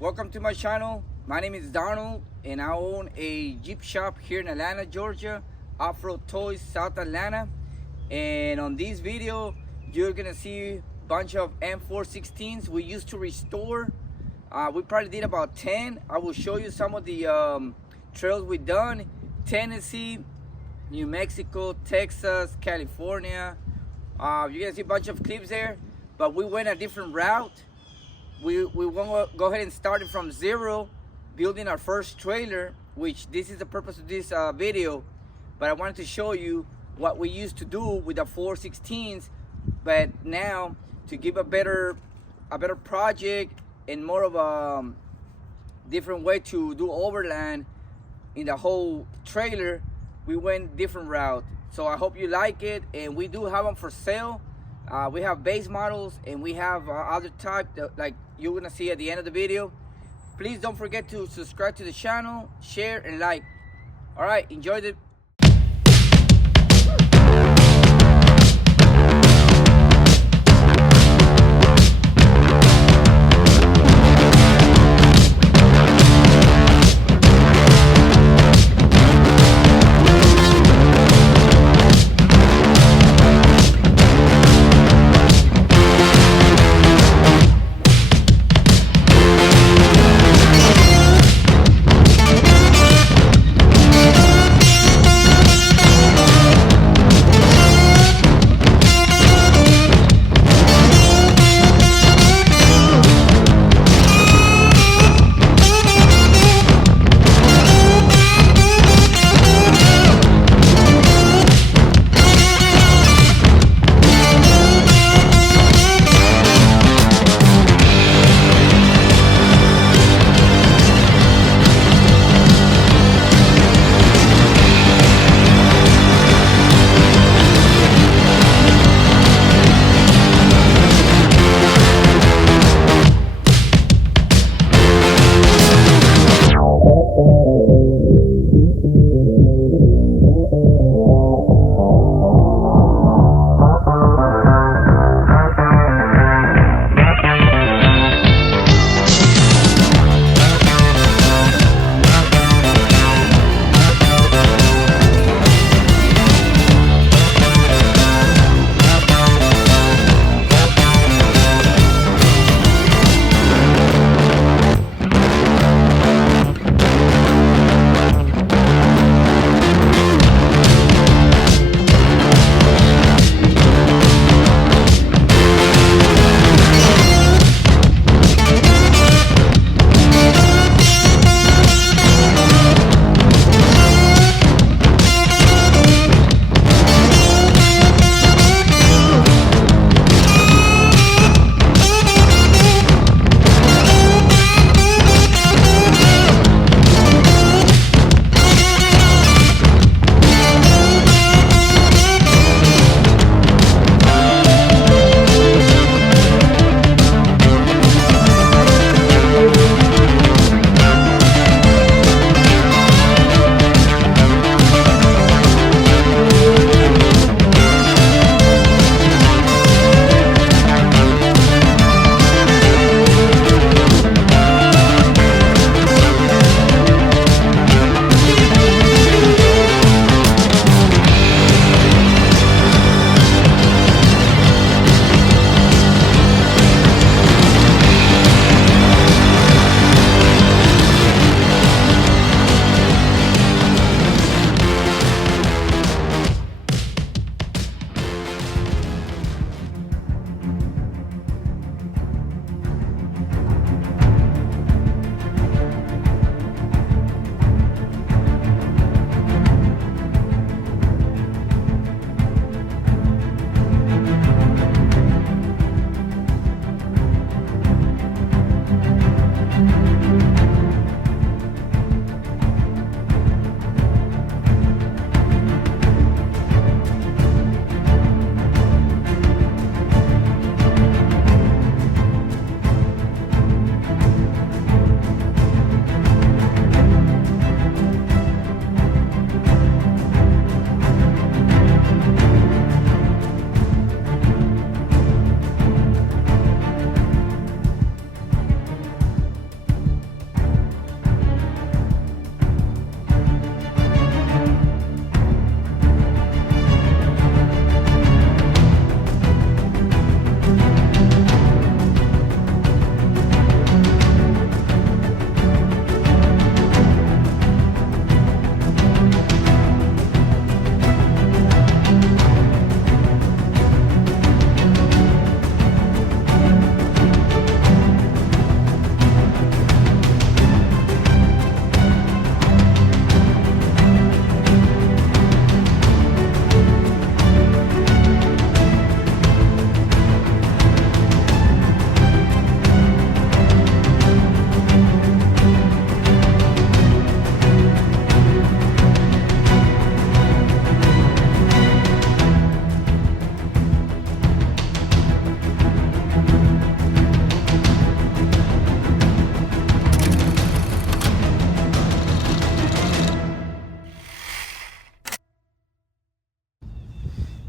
Welcome to my channel. My name is Donald and I own a Jeep shop here in Atlanta, Georgia, Off-Road Toys, South Atlanta. And on this video, you're gonna see a bunch of M416s we used to restore. We probably did about 10. I will show you some of the trails we've done. Tennessee, New Mexico, Texas, California. You're gonna see a bunch of clips there, but we went a different route. We want to go ahead and start it from zero, building our first trailer, which this is the purpose of this video. But I wanted to show you what we used to do with the 416s, but now to give a better project and more of a different way to do overland in the whole trailer, we went different route. So I hope you like it, and we do have them for sale. We have base models and we have other type that, like you're gonna see at the end of the video. Please don't forget to subscribe to the channel, share and like. All right, enjoy the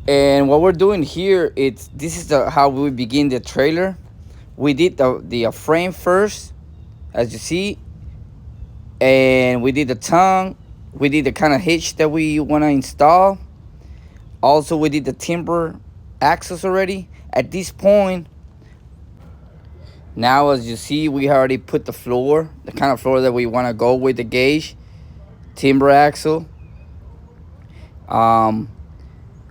And what we're doing here, this is how we begin the trailer. We did the frame first, as you see, and we did the tongue. We did the kind of hitch that we want to install. Also, we did the timber axles already. At this point, now as you see, we already put the floor, the kind of floor that we want to go with the gauge, timber axle. Um,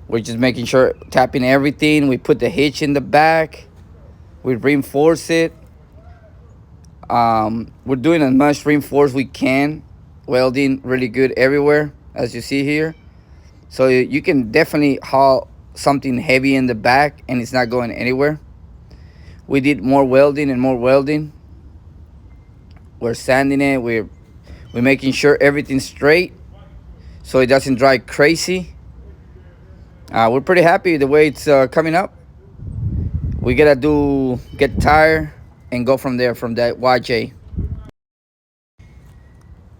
we're just making sure, tapping everything. We put the hitch in the back. We reinforce it. We're doing as much reinforce we can. Welding really good everywhere, as you see here. So you can definitely haul something heavy in the back and it's not going anywhere. We did more welding and more welding. We're sanding it. We're making sure everything's straight so it doesn't dry crazy. We're pretty happy the way it's coming up. We gotta get tired and go from there, from that YJ.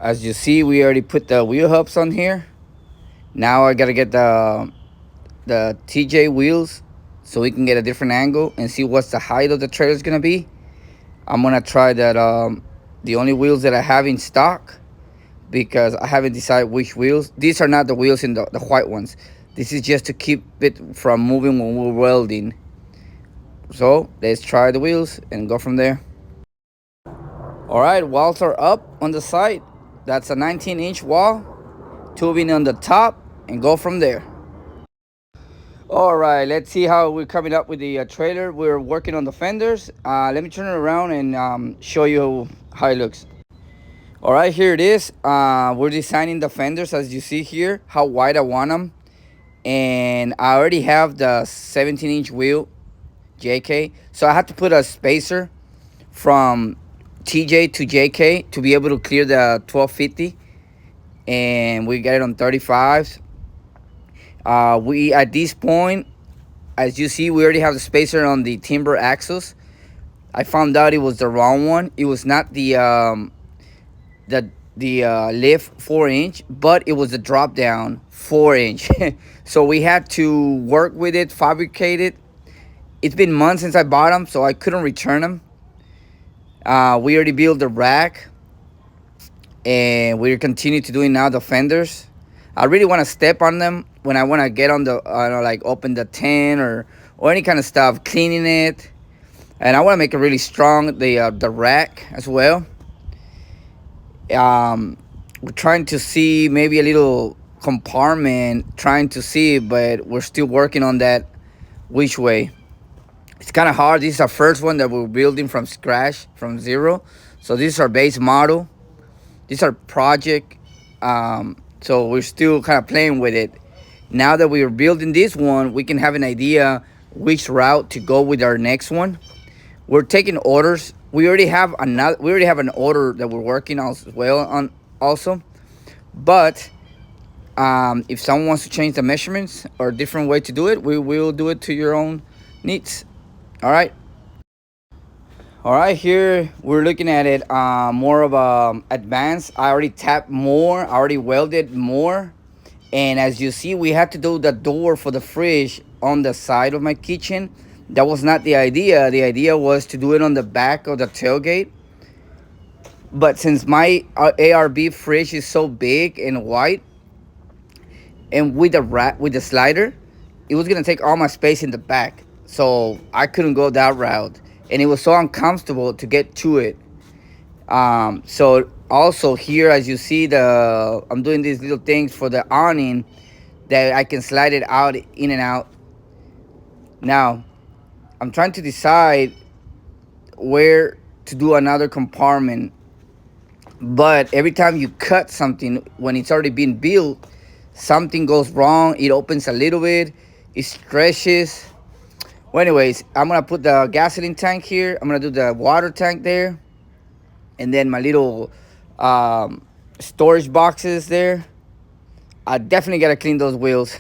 As you see, we already put the wheel hubs on here. Now I gotta get the TJ wheels so we can get a different angle and see what's the height of the trailer is gonna be. I'm gonna try that the only wheels that I have in stock, because I haven't decided which wheels. These are not the wheels in the white ones. This is just to keep it from moving when we're welding. So let's try the wheels and go from there. All right, walls are up on the side. That's a 19-inch wall. Tubing on the top and go from there. All right, let's see how we're coming up with the trailer. We're working on the fenders. Let me turn it around and show you how it looks. All right, here it is. We're designing the fenders, as you see here, how wide I want them. And I already have the 17-inch wheel, JK. So I have to put a spacer from TJ to JK to be able to clear the 1250. And we got it on 35s. We, at this point, as you see, we already have the spacer on the timber axles. I found out it was the wrong one. It was not the lift 4-inch, but it was a drop down 4-inch. So we had to work with it, fabricate it. It's been months since I bought them, so I couldn't return them. We already built the rack, and we're continuing to doing now the fenders. I really want to step on them when I want to get on the like open the tent or any kind of stuff, cleaning it. And I want to make it really strong, the rack as well. We're trying to see maybe a little compartment, trying to see, but we're still working on that, which way. It's kind of hard. This is our first one that we're building from scratch, from zero. So this is our base model. This is our project. So we're still kind of playing with it. Now that we're building this one, we can have an idea which route to go with our next one. We're taking orders. We already have an order that we're working on as well on also. But if someone wants to change the measurements or a different way to do it, we will do it to your own needs. All right. All right, here we're looking at it more of advanced. I already tapped more, I already welded more. And as you see, we had to do the door for the fridge on the side of my kitchen. That was not the idea. The idea was to do it on the back of the tailgate. But since my ARB fridge is so big and wide, and with the slider, it was gonna take all my space in the back. So I couldn't go that route. And it was so uncomfortable to get to it. So also here, as you see, I'm doing these little things for the awning that I can slide it out, in and out. Now, I'm trying to decide where to do another compartment. But every time you cut something, when it's already been built, something goes wrong. It opens a little bit, it stretches. Well, anyways, I'm gonna put the gasoline tank here. I'm gonna do the water tank there, and then my little storage boxes there. I definitely gotta clean those wheels.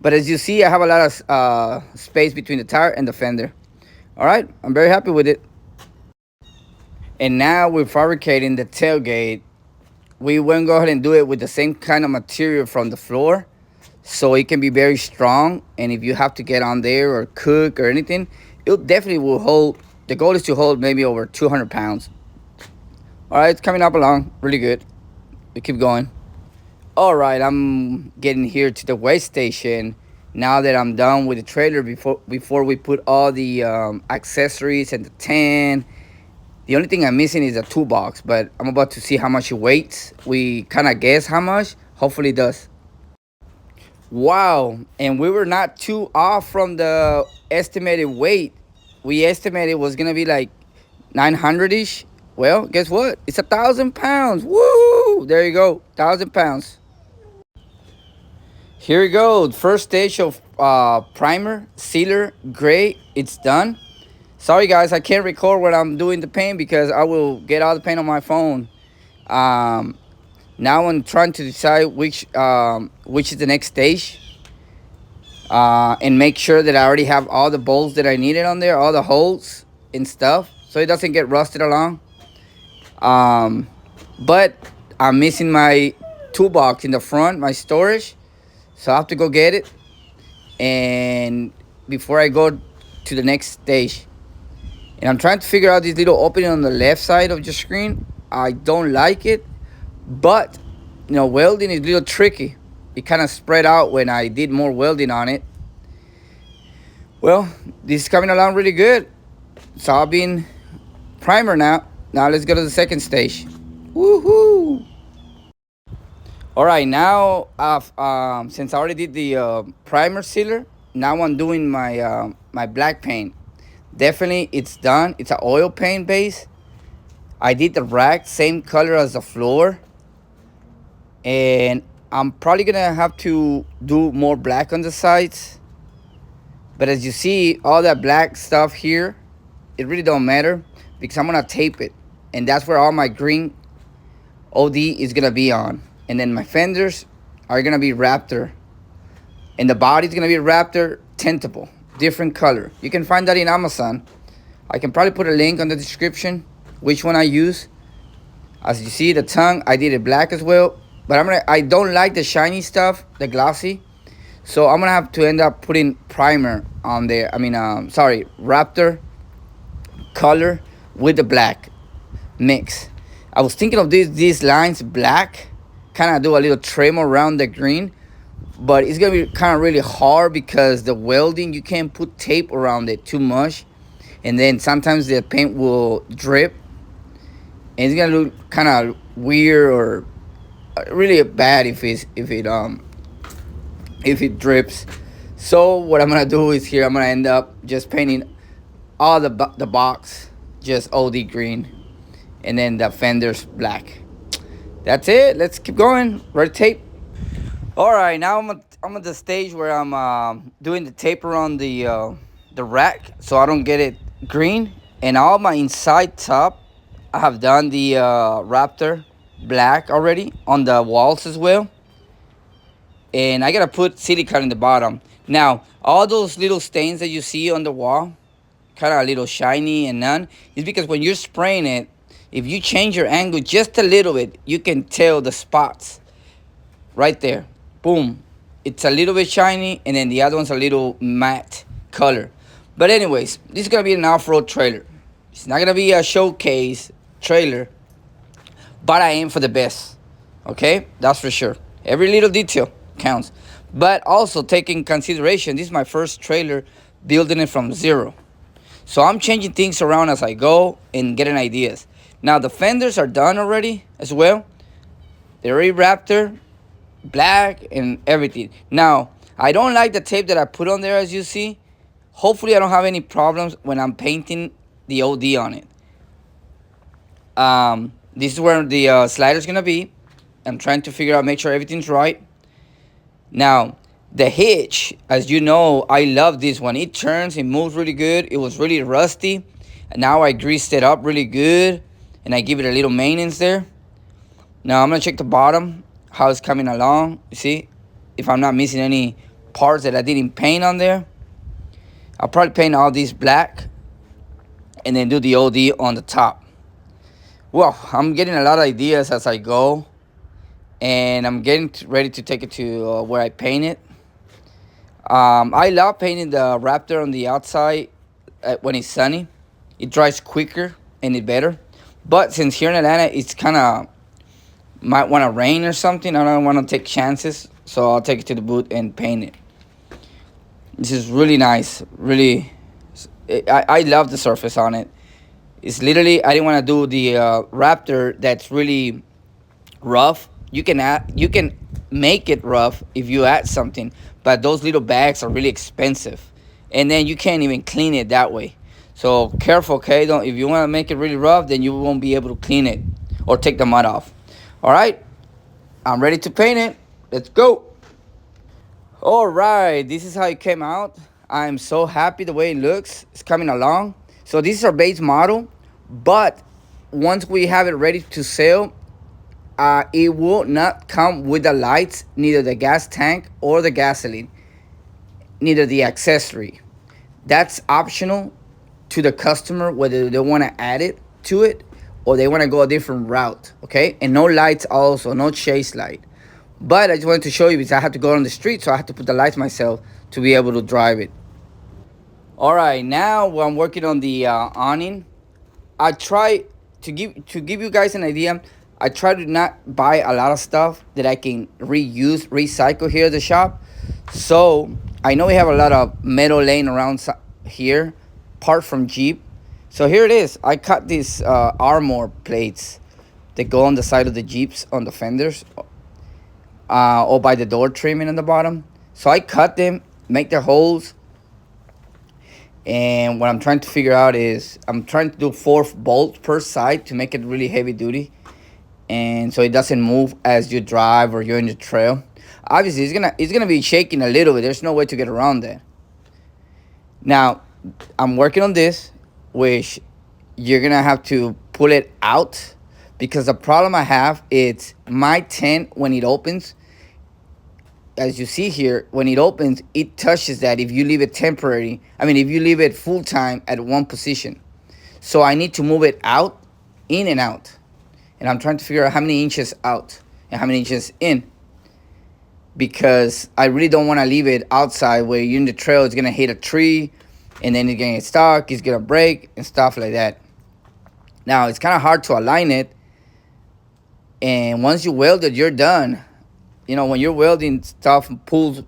But as you see, I have a lot of space between the tire and the fender. All right, I'm very happy with it. And now we're fabricating the tailgate. We went go ahead and do it with the same kind of material from the floor. so it can be very strong. And if you have to get on there or cook or anything, it definitely will hold. The goal is to hold maybe over 200 pounds. All right, it's coming up along really good. We keep going. All right, I'm getting here to the weigh station now that I'm done with the trailer. Before we put all the accessories and the tent. The only thing I'm missing is a toolbox, but I'm about to see how much it weighs. We kind of guess how much. Hopefully it does. Wow, and we were not too off from the estimated weight. We estimated it was gonna be like 900-ish. Well, guess what? It's 1,000 pounds. Woo! There you go, 1,000 pounds. Here we go. First stage of primer, sealer, gray. It's done. Sorry guys, I can't record when I'm doing the paint because I will get all the paint on my phone. Now I'm trying to decide which is the next stage, and make sure that I already have all the bolts that I needed on there, all the holes and stuff, so it doesn't get rusted along. But I'm missing my toolbox in the front, my storage, so I have to go get it. And before I go to the next stage, and I'm trying to figure out this little opening on the left side of your screen. I don't like it, but you know, welding is a little tricky. It kind of spread out when I did more welding on it. Well, this is coming along really good. It's all been primer now. Now let's go to the second stage. Woohoo! All right, now since I already did the primer sealer, now I'm doing my my black paint. Definitely, it's done. It's an oil paint base. I did the rack same color as the floor, and I'm probably gonna have to do more black on the sides. But as you see, all that black stuff here, it really don't matter because I'm gonna tape it, and that's where all my green OD is gonna be on. And then my fenders are gonna be Raptor, and the body's gonna be Raptor tintable, different color. You can find that in Amazon. I can probably put a link on the description which one I use. As you see, the tongue, I did it black as well, but I don't like the shiny stuff, the glossy, so I'm gonna have to end up putting primer on there. I mean, sorry, Raptor color with the black mix. I was thinking of these lines black, kind of do a little trim around the green, but it's gonna be kind of really hard because the welding, you can't put tape around it too much, and then sometimes the paint will drip, and it's gonna look kind of weird or really bad if it drips. So what I'm gonna do is here I'm gonna end up just painting all the box just OD green, and then the fenders black. That's it. Let's keep going. Red tape. All right, now I'm at the stage where I'm doing the tape around the rack so I don't get it green. And all my inside top, I have done the Raptor black already on the walls as well. And I gotta put silicone in the bottom. Now, all those little stains that you see on the wall, kind of a little shiny and none, is because when you're spraying it, if you change your angle just a little bit, you can tell the spots right there. Boom. It's a little bit shiny, and then the other one's a little matte color. But anyways, this is gonna be an off-road trailer. It's not gonna be a showcase trailer, but I aim for the best. Okay, that's for sure. Every little detail counts. But also take in consideration, this is my first trailer building it from zero. So I'm changing things around as I go and getting ideas. Now the fenders are done already as well. They're already Raptor, black and everything. Now, I don't like the tape that I put on there, as you see. Hopefully I don't have any problems when I'm painting the OD on it. This is where the slider's gonna be. I'm trying to figure out, make sure everything's right. Now, the hitch, as you know, I love this one. It turns, it moves really good. It was really rusty. And now I greased it up really good, and I give it a little maintenance there. Now I'm gonna check the bottom, how it's coming along. You see, if I'm not missing any parts that I didn't paint on there. I'll probably paint all these black and then do the OD on the top. Well, I'm getting a lot of ideas as I go, and I'm getting ready to take it to where I paint it. I love painting the Raptor on the outside when it's sunny. It dries quicker and it's better. But since here in Atlanta, it's kind of might want to rain or something. I don't want to take chances, so I'll take it to the booth and paint it. This is really nice. Really, I love the surface on it. It's literally, I didn't want to do the Raptor that's really rough. You can make it rough if you add something, but those little bags are really expensive, and then you can't even clean it that way. So careful, okay? Don't, if you want to make it really rough, then you won't be able to clean it or take the mud off. All right, I'm ready to paint it. Let's go. All right, this is how it came out. I'm so happy the way it looks. It's coming along. So this is our base model, but once we have it ready to sell, it will not come with the lights, neither the gas tank or the gasoline, neither the accessory. That's optional to the customer, whether they want to add it to it or they want to go a different route, okay? And no lights also, no chase light. But I just wanted to show you because I have to go on the street, so I have to put the lights myself to be able to drive it. All right, now I'm working on the awning. I try to give you guys an idea. I try to not buy a lot of stuff that I can reuse, recycle here at the shop. So I know we have a lot of metal laying around here, apart from Jeep. So here it is. I cut these armor plates that go on the side of the Jeeps, on the fenders, or by the door trimming on the bottom. So I cut them, make the holes. And what I'm trying to figure out is I'm trying to do 4 bolts per side to make it really heavy duty, and so it doesn't move as you drive or you're in the trail. Obviously, it's gonna be shaking a little bit. There's no way to get around that. Now, I'm working on this, which you're gonna have to pull it out, because the problem I have is my tent, when it opens, as you see here, when it opens, it touches that if you leave it temporary. I mean, if you leave it full time at one position. So I need to move it out, in and out. And I'm trying to figure out how many inches out and how many inches in, because I really don't want to leave it outside where you're in the trail. It's going to hit a tree and then it's going to get stuck. It's going to break and stuff like that. Now, it's kind of hard to align it. And once you weld it, you're done. You know, when you're welding, stuff pulls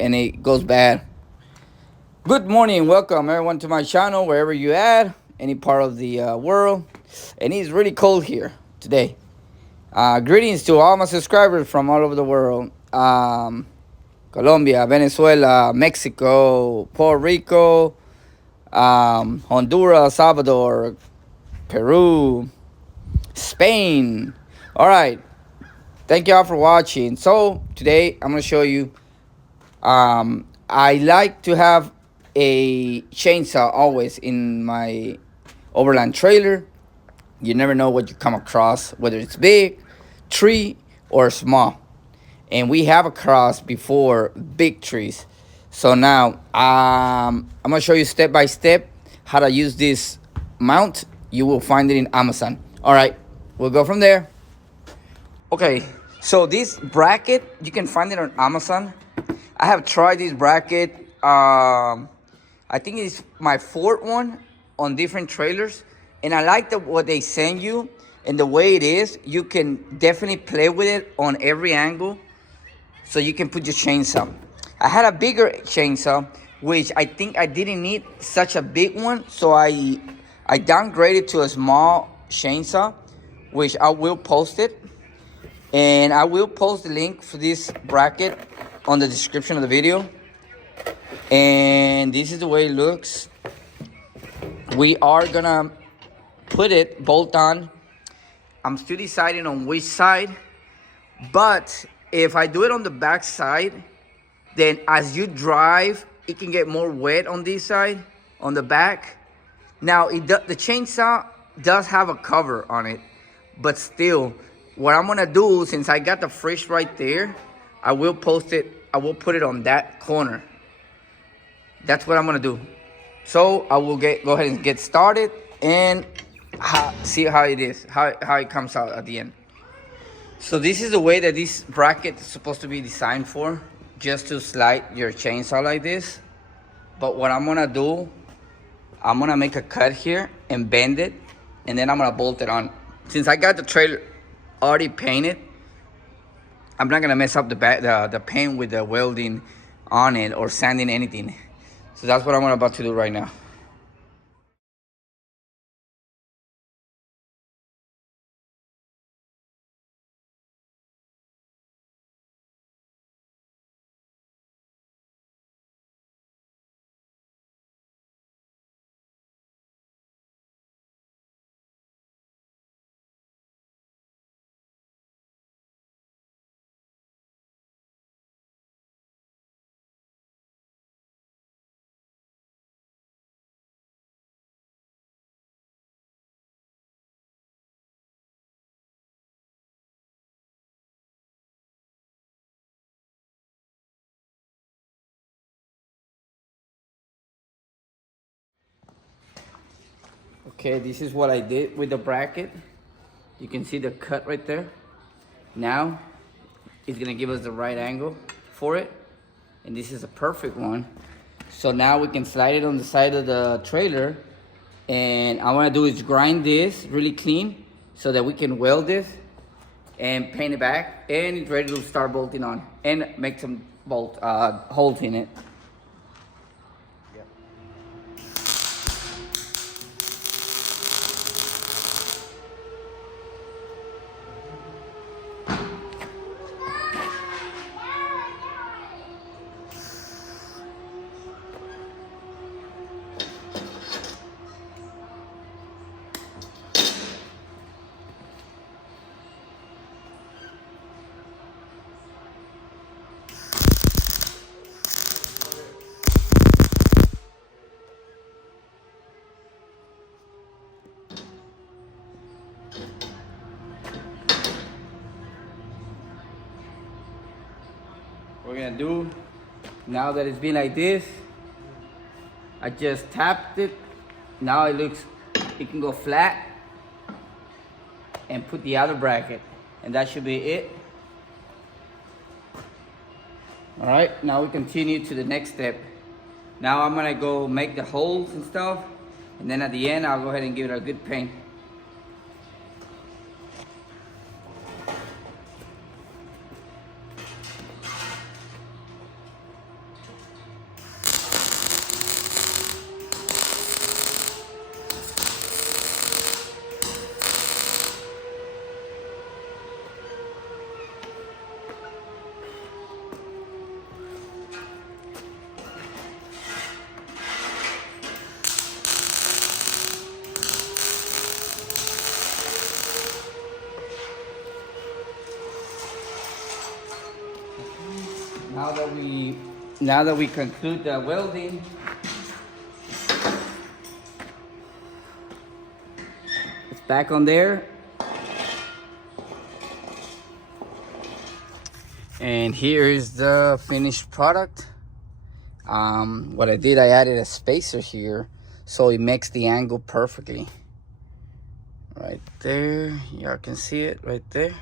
and it goes bad. Good morning. Welcome, everyone, to my channel, wherever you at, any part of the world. And it's really cold here today. Greetings to all my subscribers from all over the world. Colombia, Venezuela, Mexico, Puerto Rico, Honduras, Salvador, Peru, Spain. All right. Thank you all for watching. So today I'm going to show you, I like to have a chainsaw always in my Overland trailer. You never know what you come across, whether it's big, tree, or small. And we have across before big trees. So now I'm going to show you step by step how to use this mount. You will find it in Amazon. All right, we'll go from there. Okay, so this bracket, you can find it on Amazon. I have tried this bracket. I think it's my 4th one on different trailers. And I like what they send you and the way it is. You can definitely play with it on every angle. So you can put your chainsaw. I had a bigger chainsaw, which I think I didn't need such a big one. So I downgraded to a small chainsaw, which I will post it. And I will post the link for this bracket on the description of the video. And this is the way it looks. We are gonna put it bolt on. I'm still deciding on which side, but if I do it on the back side, then as you drive, it can get more wet on this side, on the back. Now, the chainsaw does have a cover on it, but still, what I'm gonna do, since I got the fridge right there, I will post it. I will put it on that corner. That's what I'm gonna do. So I will go ahead and get started and see how it is, how it comes out at the end. So this is the way that this bracket is supposed to be designed for. just to slide your chainsaw like this. But what I'm gonna do, I'm gonna make a cut here and bend it, and then I'm gonna bolt it on. Since I got the trailer already painted, I'm not gonna mess up the paint with the welding on it or sanding anything. So that's what I'm about to do right now. Okay, this is what I did with the bracket. You can see the cut right there. Now, it's gonna give us the right angle for it. And this is a perfect one. So now we can slide it on the side of the trailer. And I wanna do is grind this really clean so that we can weld this and paint it back. And it's ready to start bolting on and make some holes in it. We're gonna do, now that it's been like this, I just tapped it. Now it can go flat and put the other bracket, and that should be it. All right, now we continue to the next step. Now I'm gonna go make the holes and stuff, and then at the end, I'll go ahead and give it a good paint. Now that we conclude the welding, it's back on there. And here is the finished product. What I did, I added a spacer here so it makes the angle perfectly. Right there, y'all can see it right there.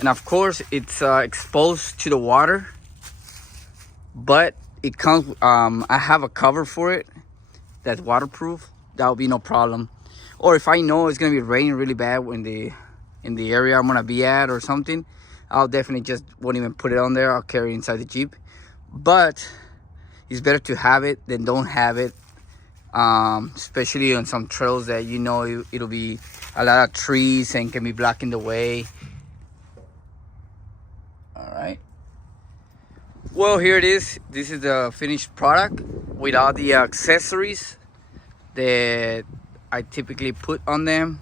And of course, it's exposed to the water, but it comes, I have a cover for it that's waterproof. That'll be no problem. Or if I know it's gonna be raining really bad in the area I'm gonna be at or something, I'll definitely just won't even put it on there. I'll carry it inside the Jeep. But it's better to have it than don't have it, especially on some trails that you know it'll be a lot of trees and can be blocking the way. All right, well, here it is. This is the finished product with all the accessories that I typically put on them.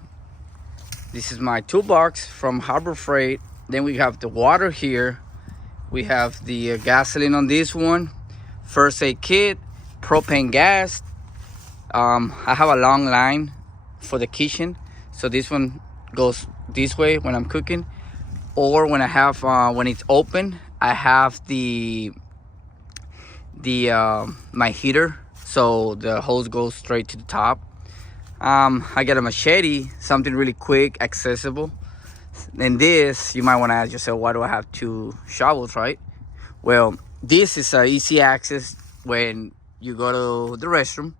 This is my toolbox from Harbor Freight. Then we have the water here. We have the gasoline on this one, first aid kit, propane gas. I have a long line for the kitchen, so this one goes this way when I'm cooking. Or when I have when it's open, I have my heater, so the hose goes straight to the top. I got a machete, something really quick, accessible. And this, you might want to ask yourself, why do I have two shovels, right? Well, this is easy access. When you go to the restroom,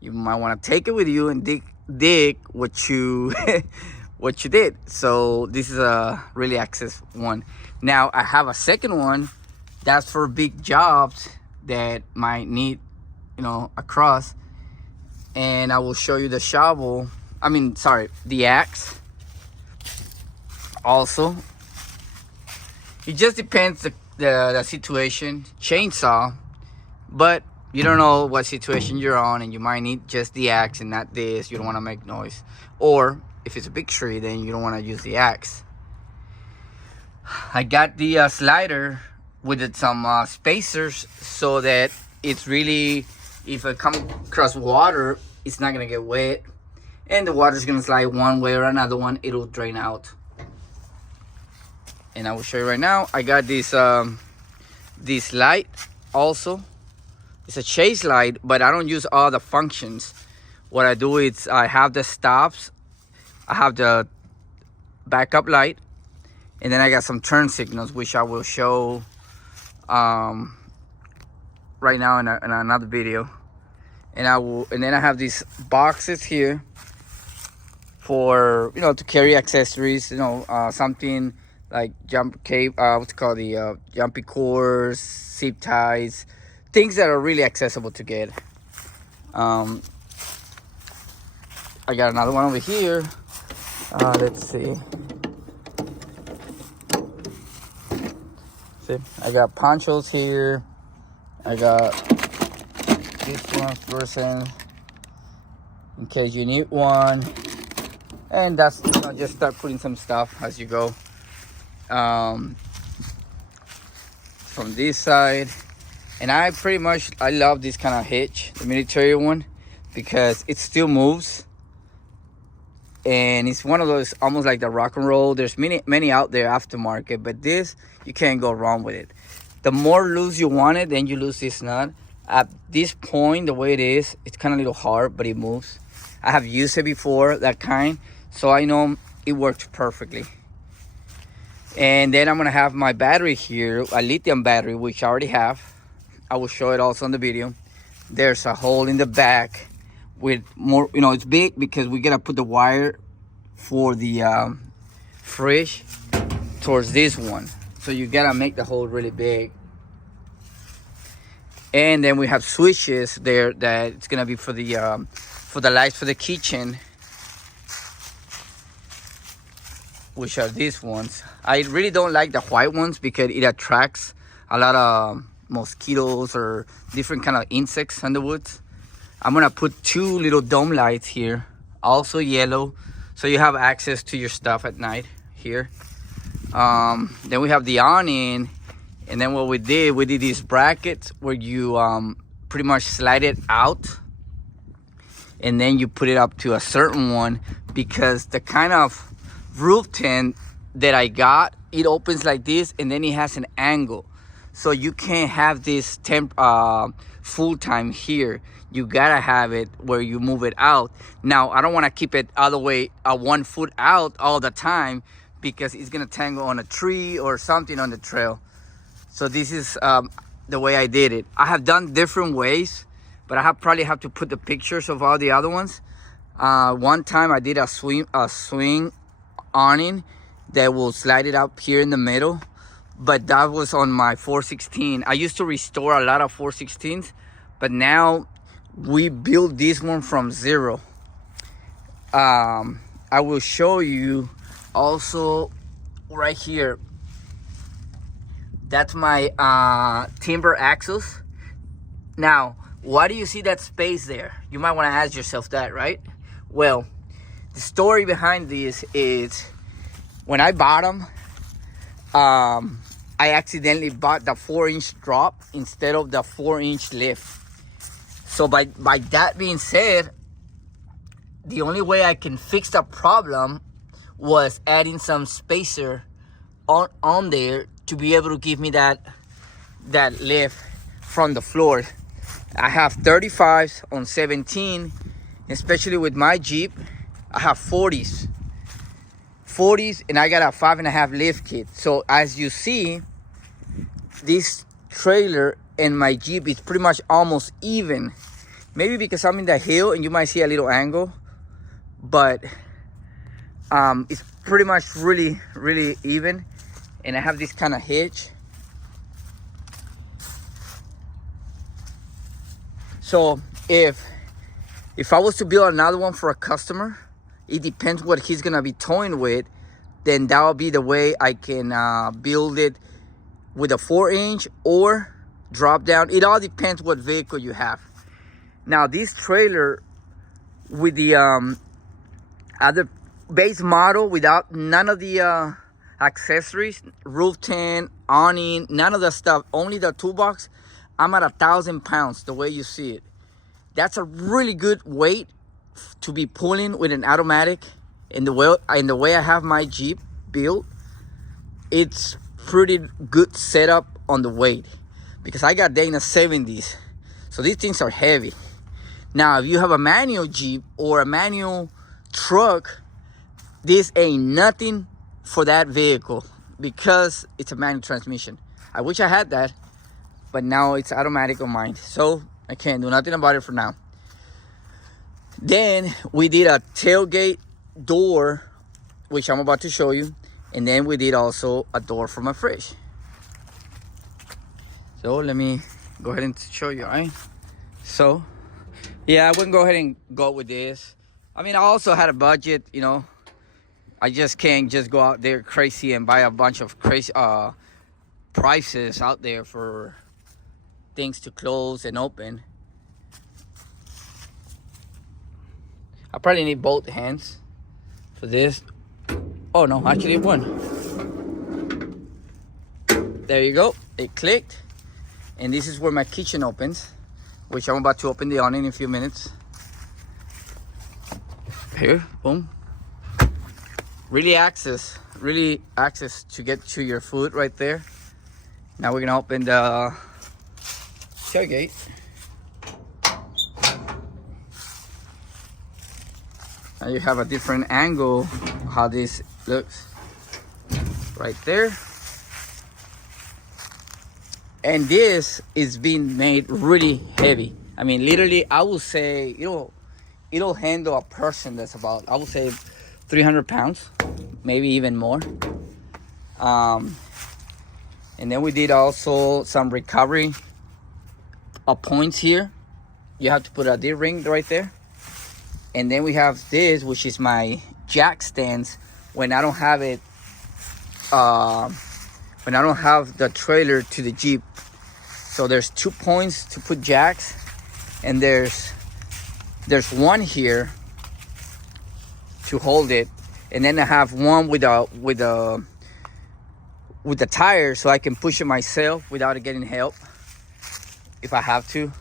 you might want to take it with you and dig what you what you did. So this is a really access one. Now I have a second one that's for big jobs that might need, a cross, and I will show you the shovel. I mean, sorry, the axe. Also, it just depends the situation. Chainsaw, but you don't know what situation you're on, and you might need just the axe and not this. You don't want to make noise. Or if it's a big tree, then you don't want to use the axe. I got the slider with some spacers so that it's really, if I come across water, it's not gonna get wet, and the water's gonna slide one way or another one. It'll drain out. And I will show you right now. I got this light also. It's a chase light, but I don't use all the functions. What I do is I have the stops, I have the backup light, and then I got some turn signals, which I will show right now in another video. And then I have these boxes here for, to carry accessories, something like jump cape, what's it called, the jumpy cords, zip ties, things that are really accessible to get. I got another one over here. Let's see. I got ponchos here. I got this one person in case you need one, and that's just start putting some stuff as you go. From this side, and I love this kind of hitch, the military one, because it still moves, and it's one of those almost like the rock and roll. There's many out there aftermarket, but this, you can't go wrong with it. The more loose you want it, then you lose this nut. At this point, the way it is, it's kind of a little hard, but it moves. I have used it before, that kind, so I know it works perfectly. And then I'm gonna have my battery here, a lithium battery, which I already have. I will show it also in the video. There's a hole in the back with more, it's big because we gotta put the wire for the fridge towards this one. So you gotta make the hole really big. And then we have switches there that it's gonna be for the lights for the kitchen, which are these ones. I really don't like the white ones because it attracts a lot of mosquitoes or different kind of insects in the woods. I'm gonna put 2 little dome lights here, also yellow, so you have access to your stuff at night here. Then we have the awning, and then what we did these brackets where you pretty much slide it out, and then you put it up to a certain one, because the kind of roof tent that I got, it opens like this, and then it has an angle, so you can't have this full time here. You gotta have it where you move it out. Now I don't want to keep it all the way 1 foot out all the time, because it's gonna tangle on a tree or something on the trail. So this is the way I did it. I have done different ways, but I probably have to put the pictures of all the other ones. One time I did a swing awning that will slide it up here in the middle, but that was on my 416. I used to restore a lot of 416s, but now we built this one from zero. I will show you also right here. That's my timber axles. Now, why do you see that space there? You might want to ask yourself that, right? Well, the story behind this is when I bought them, I accidentally bought the 4-inch drop instead of the 4-inch lift. So by that being said, the only way I can fix the problem was adding some spacer on there to be able to give me that lift from the floor. I have 35s on 17, especially with my Jeep. I have 40s, and I got a 5.5 lift kit. So as you see, this trailer and my Jeep is pretty much almost even. Maybe because I'm in the hill and you might see a little angle, but it's pretty much really even. And I have this kind of hitch. So if I was to build another one for a customer, it depends what he's gonna be towing with, then that will be the way I can build it with a 4-inch or drop down. It all depends what vehicle you have. Now this trailer with the other base model without none of the accessories, roof tent, awning, none of the stuff, only the toolbox, I'm at 1,000 pounds the way you see it. That's a really good weight to be pulling with an automatic. In the way I have my Jeep built, it's pretty good setup on the weight, because I got Dana 70s, so these things are heavy. Now if you have a manual Jeep or a manual truck, this ain't nothing for that vehicle because it's a manual transmission. I wish I had that, but now it's automatic on mine, so I can't do nothing about it for now. Then we did a tailgate door, which I'm about to show you, and then we did also a door for my fridge. So let me go ahead and show you. All right, so yeah, I wouldn't go ahead and go with this. I mean, I also had a budget, you know. I just can't just go out there crazy and buy a bunch of crazy prices out there for things to close and open. I probably need both hands for this. Oh no, actually one. There you go, it clicked. And this is where my kitchen opens, which I'm about to open the awning in a few minutes. Here, boom. Really access to get to your food right there. Now we're gonna open the tailgate. Now you have a different angle how this looks right there. And this is being made really heavy. I mean, literally, I would say it'll handle a person that's about, I would say, 300 pounds, maybe even more. And then we did also some recovery points here. You have to put a D-ring right there. And then we have this, which is my jack stands when I don't have it, when I don't have the trailer to the Jeep. So there's 2 points to put jacks, and there's one here to hold it, and then I have one with the tire, so I can push it myself without getting help if I have to.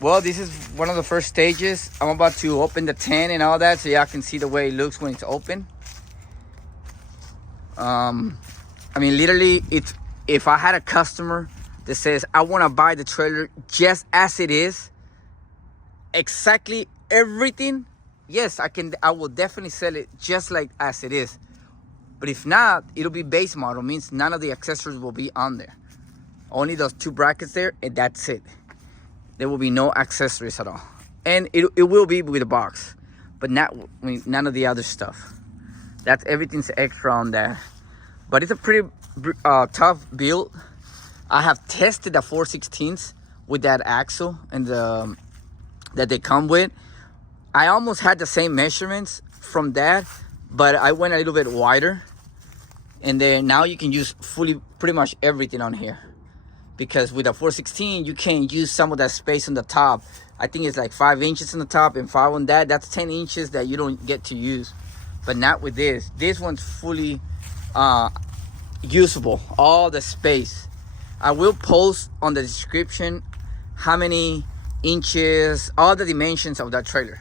Well, this is one of the first stages. I'm about to open the tent and all that, so y'all can see the way it looks when it's open. I mean, literally, if I had a customer that says, I want to buy the trailer just as it is, exactly everything, yes, I will definitely sell it just like as it is. But if not, it'll be base model, means none of the accessories will be on there. Only those 2 brackets there, and that's it. There will be no accessories at all. And it will be with a box, but none of the other stuff. That's everything's extra on there. But it's a pretty tough build. I have tested the 4/16s with that axle and that they come with. I almost had the same measurements from that, but I went a little bit wider. And then now you can use pretty much everything on here. Because with a 4/16, you can use some of that space on the top. I think it's like 5 inches on the top and 5 on that. That's 10 inches that you don't get to use. But not with this. This one's fully usable, all the space. I will post on the description how many inches, all the dimensions of that trailer.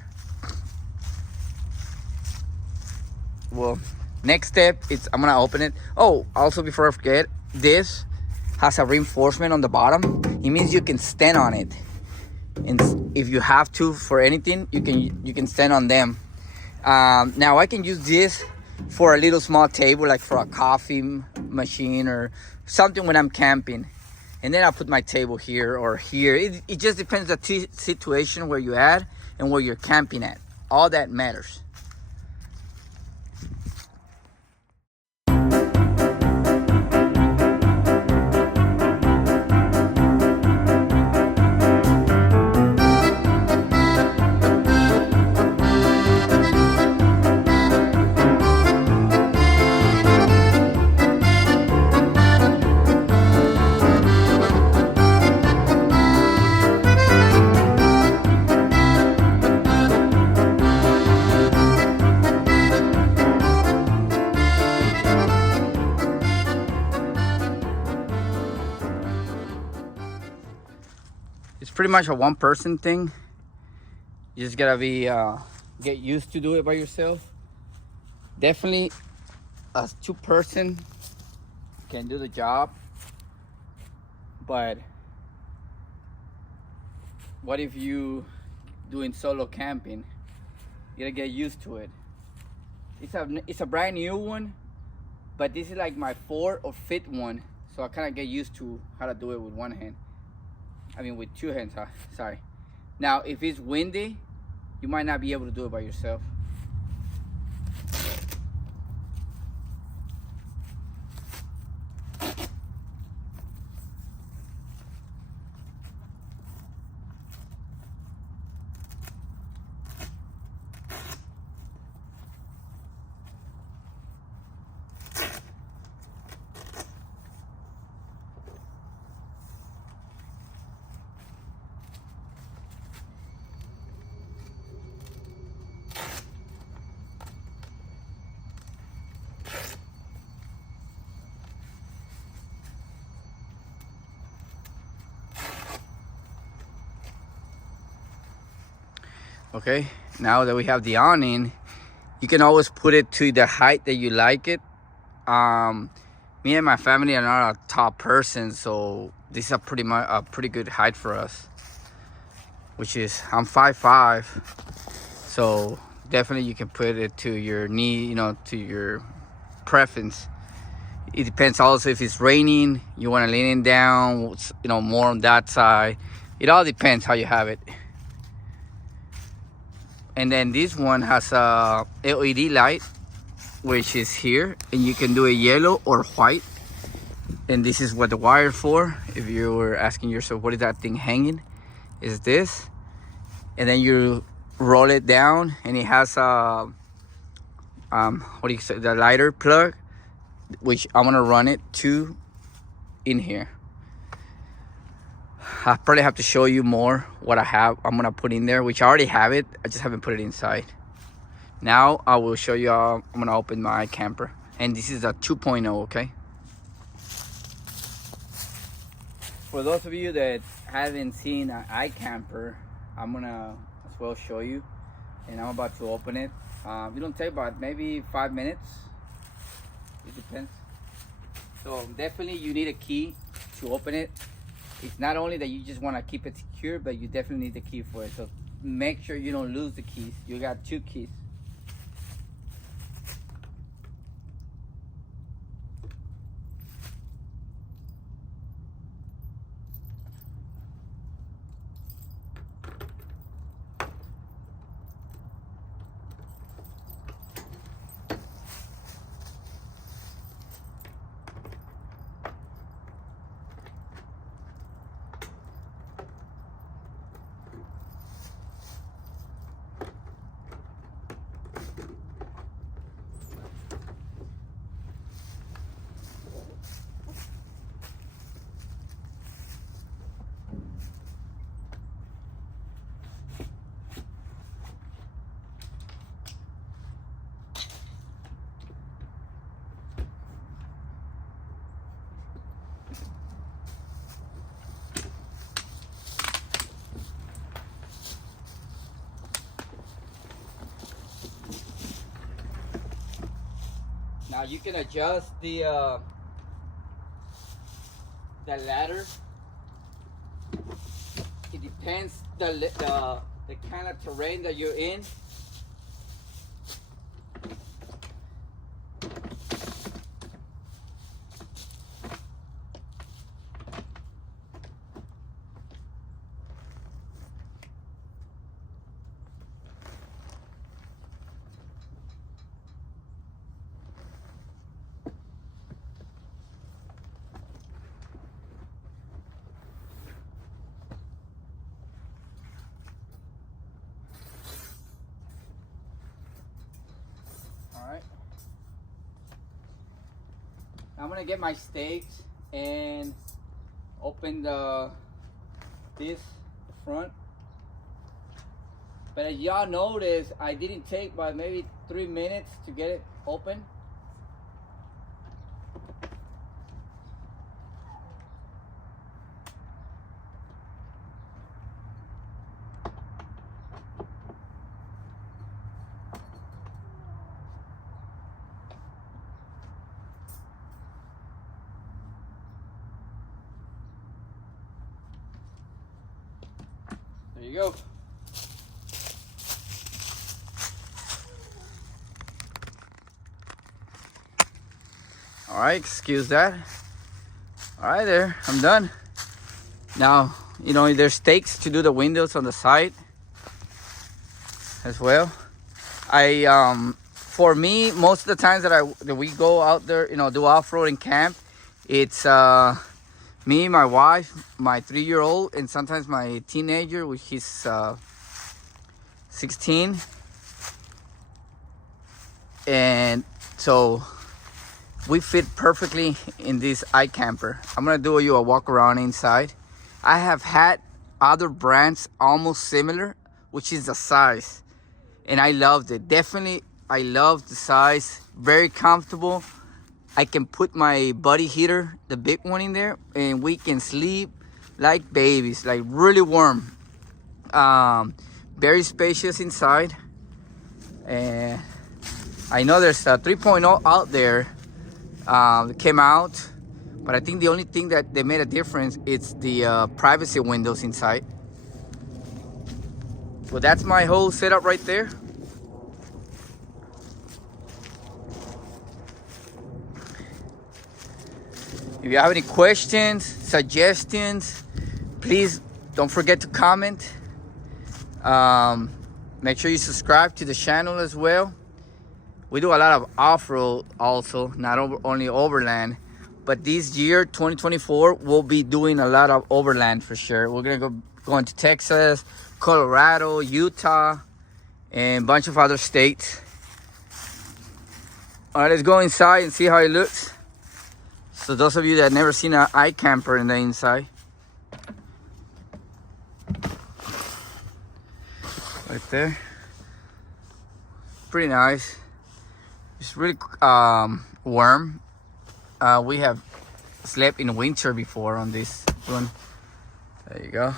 Well, next step is I'm gonna open it. Oh, also before I forget, this has a reinforcement on the bottom. It means you can stand on it, and if you have to for anything, you can stand on them. Now I can use this for a little small table, like for a coffee machine or something when I'm camping. And then I'll put my table here or here. It just depends on the situation where you're at and where you're camping at. All that matters. It's pretty much a one-person thing. You just gotta be get used to do it by yourself. Definitely, a two-person can do the job, but what if you doing solo camping? You gotta get used to it. It's a brand new one, but this is like my fourth or fifth one, so I kind of get used to how to do it with one hand. I mean, with two hands, sorry. Now, if it's windy, you might not be able to do it by yourself. Okay, now that we have the awning, you can always put it to the height that you like it. Me and my family are not a tall person, so this is a pretty good height for us. Which is, I'm 5'5", so definitely you can put it to your knee, you know, to your preference. It depends also if it's raining, you want to lean it down, you know, more on that side. It all depends how you have it. And then this one has a LED light, which is here, and you can do a yellow or white. And this is what the wire for. If you were asking yourself, what is that thing hanging? Is this. And then you roll it down, and it has a what do you say, the lighter plug, which I'm gonna run it to in here. I probably have to show you more what I'm gonna put in there, which I already have it. I just haven't put it inside. Now I will show you how I'm gonna open my camper. And this is a 2.0, okay? For those of you that haven't seen an iCamper, I'm gonna as well show you. And I'm about to open it. It don't take about maybe 5 minutes. It depends. So definitely you need a key to open it. It's not only that you just want to keep it secure, but you definitely need the key for it. So make sure you don't lose the keys. You got 2 keys. Now you can adjust the ladder. It depends the kind of terrain that you're in. I'm gonna get my stakes and open the front. But as y'all notice, I didn't take but maybe 3 minutes to get it open. There you go. All right, excuse that. All right, there, I'm done. Now, you know, there's stakes to do the windows on the side as well. For me, most of the times that we go out there, you know, do off-road and camp, it's me, my wife, my 3-year-old, and sometimes my teenager, which is 16. And so we fit perfectly in this iCamper. I'm gonna do you a walk around inside. I have had other brands almost similar, which is the size, and I loved it. Definitely, I love the size. Very comfortable. I can put my body heater, the big one, in there, and we can sleep like babies, like really warm. Very spacious inside. And I know there's a 3.0 out there that came out, but I think the only thing that they made a difference is the privacy windows inside. Well, that's my whole setup right there. If you have any questions, suggestions, please don't forget to comment. Make sure you subscribe to the channel as well. We do a lot of off-road also, not only Overland. But this year, 2024, we'll be doing a lot of Overland for sure. We're gonna go into Texas, Colorado, Utah, and a bunch of other states. All right, let's go inside and see how it looks. So those of you that never seen an iCamper in the inside. Right there. Pretty nice. It's really warm. We have slept in winter before on this one. There you go.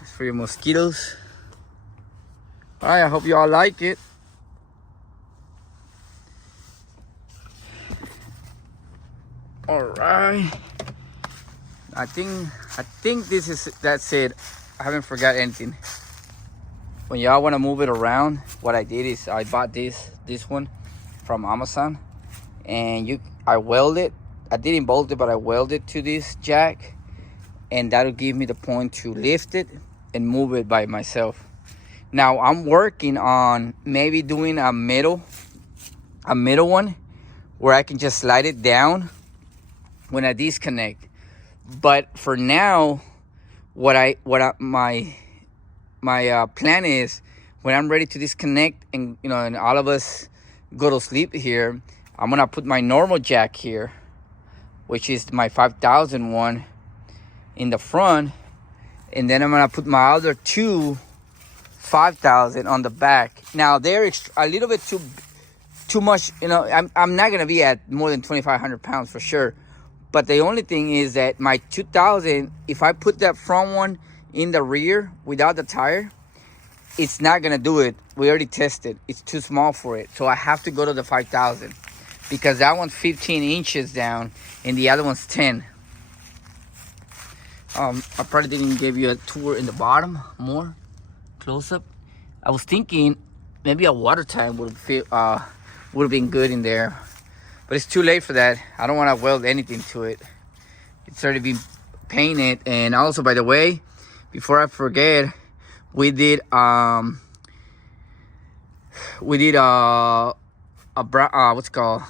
It's for your mosquitoes. All right, I hope you all like it. All right. I think that's it. I haven't forgot anything. When y'all want to move it around, what I did is I bought this one from Amazon, and I welded it. I didn't bolt it, but I welded to this jack, and that'll give me the point to lift it and move it by myself. Now I'm working on maybe doing a middle one where I can just slide it down when I disconnect. But for now, my plan is, when I'm ready to disconnect and and all of us go to sleep here, I'm gonna put my normal jack here, which is my 5000 one, in the front, and then I'm gonna put my other two 5000 on the back. Now they're a little bit too much. I'm not gonna be at more than 2,500 pounds for sure. But the only thing is that my 2000, if I put that front one in the rear without the tire, it's not gonna do it. We already tested. It's too small for it. So I have to go to the 5000, because that one's 15 inches down and the other one's 10. I probably didn't give you a tour in the bottom, more close up. I was thinking maybe a water tank would have been good in there. But it's too late for that. I don't want to weld anything to it. It's already been painted. And also, by the way, before I forget, we did what's it called,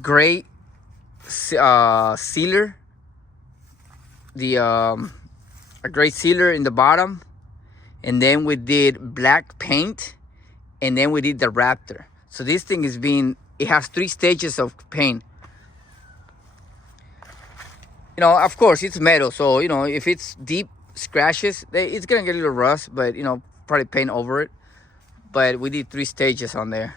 gray sealer. A gray sealer in the bottom, and then we did black paint, and then we did the Raptor. So this thing is it has 3 stages of paint. You know, of course, it's metal, so you know, if it's deep scratches, it's gonna get a little rust, but you know, probably paint over it. But we did 3 stages on there.